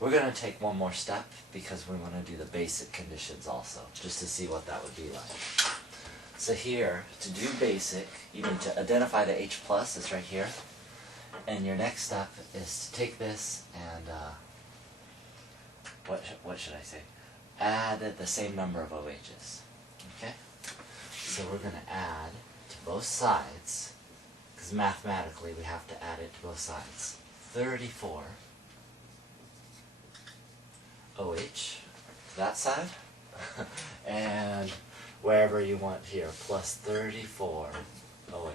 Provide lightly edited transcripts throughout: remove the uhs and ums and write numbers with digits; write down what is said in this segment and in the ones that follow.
We're going to take one more step because we want to do the basic conditions also, just to see what that would be like. So here, to do basic, you need to identify the H plus, it's right here. And your next step is to take this and, what should I say? Add the same number of OHs. Okay? So we're going to add to both sides, because mathematically we have to add it to both sides. 34 OH to that side, and wherever you want here, plus 34 OH.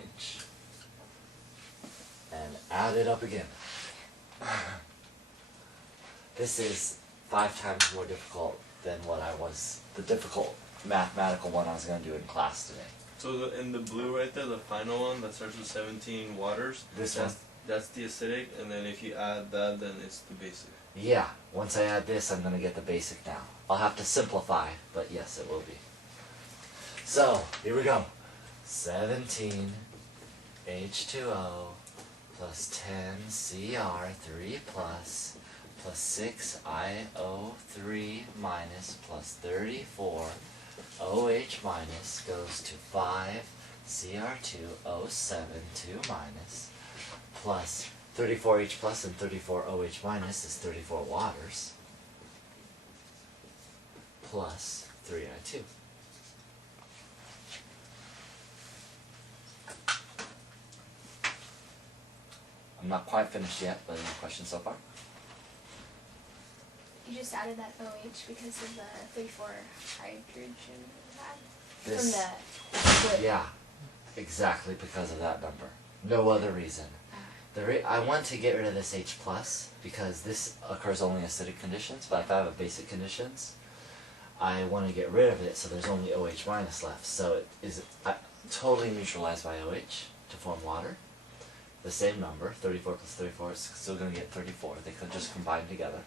And add it up again. This is 5 times more difficult than what the difficult mathematical one I was going to do in class today. So in the blue right there, the final one that starts with 17 waters, This one? That's the acidic, and then if you add that, then it's the basic. Yeah, once I add this, I'm going to get the basic now. I'll have to simplify, but yes, it will be. So, here we go. 17 H2O plus 10 Cr3 plus 6 IO3 minus plus 34 OH minus goes to 5 Cr2O7 2 minus plus 34 H plus and 34 OH minus is 34 waters plus 3I2. I'm not quite finished yet, but any questions so far? You just added that OH because of the 34 hydrogen you had? This, From the yeah, exactly because of that number. No other reason. I want to get rid of this H plus because this occurs only in acidic conditions, but if I have a basic conditions, I want to get rid of it so there's only OH minus left. So it is totally neutralized by OH to form water. The same number, 34 plus 34, is still going to get 34. They could just combine together.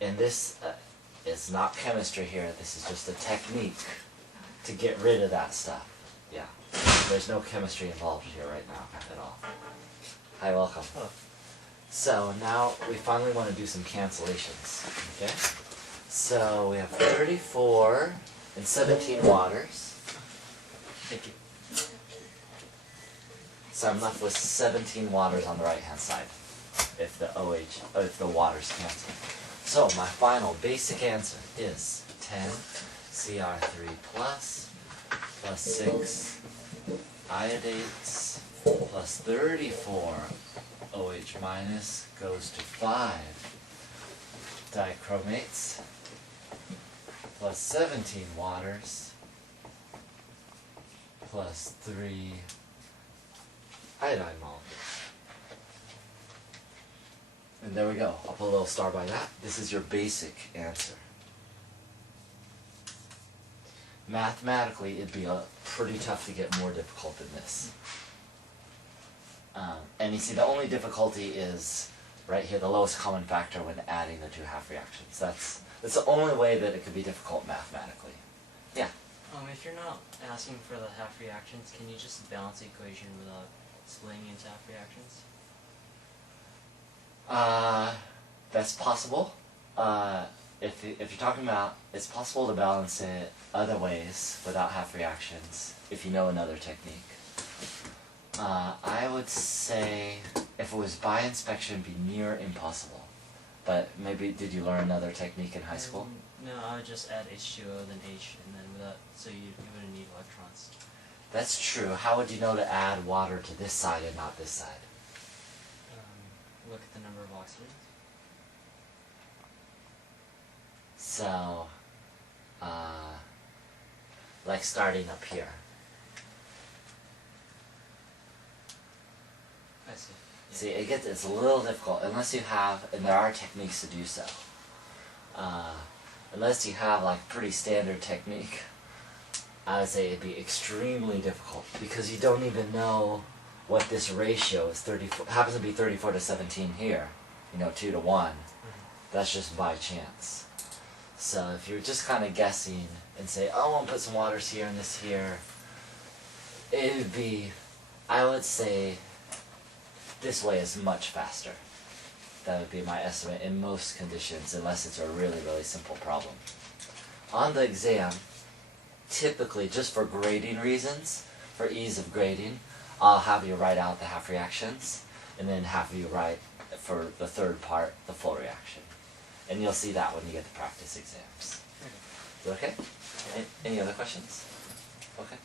And this is not chemistry here, this is just a technique to get rid of that stuff. Yeah. There's no chemistry involved here right now at all. Hi, welcome. Huh. So now we finally want to do some cancellations. Okay? So we have 34 and 17 waters. Thank you. So I'm left with 17 waters on the right hand side if the waters cancel. So my final basic answer is 10 Cr3 plus 6 iodates plus 34 OH minus goes to 5 dichromates plus 17 waters plus 3 iodine molecules. And there we go. I'll put a little star by that. This is your basic answer. Mathematically, it'd be pretty tough to get more difficult than this. And you see, the only difficulty is right here, the lowest common factor when adding the two half reactions. That's the only way that it could be difficult mathematically. Yeah? If you're not asking for the half reactions, can you just balance the equation without splitting into half reactions? That's possible. If you're talking about, it's possible to balance it other ways without half reactions if you know another technique. I would say if it was by inspection, it'd be near impossible. But maybe, did you learn another technique in high school? No, I would just add H2O, then H, and then without, so you wouldn't need electrons. That's true. How would you know to add water to this side and not this side? Look at the number of oxygens. So, like starting up here. I see. Yeah. See, it's a little difficult unless you have, and there are techniques to do so. Unless you have like pretty standard technique, I would say it'd be extremely difficult because you don't even know what this ratio is. 34 happens to be 34 to 17 here, 2 to 1. That's just by chance. So if you're just kind of guessing and say, oh, I want to put some waters here and this here, it would be, I would say, this way is much faster. That would be my estimate in most conditions, unless it's a really, really simple problem. On the exam, typically, just for grading reasons, for ease of grading, I'll have you write out the half reactions, and then have you write, for the third part, the full reaction. And you'll see that when you get the practice exams. Is that okay? Any other questions? Okay.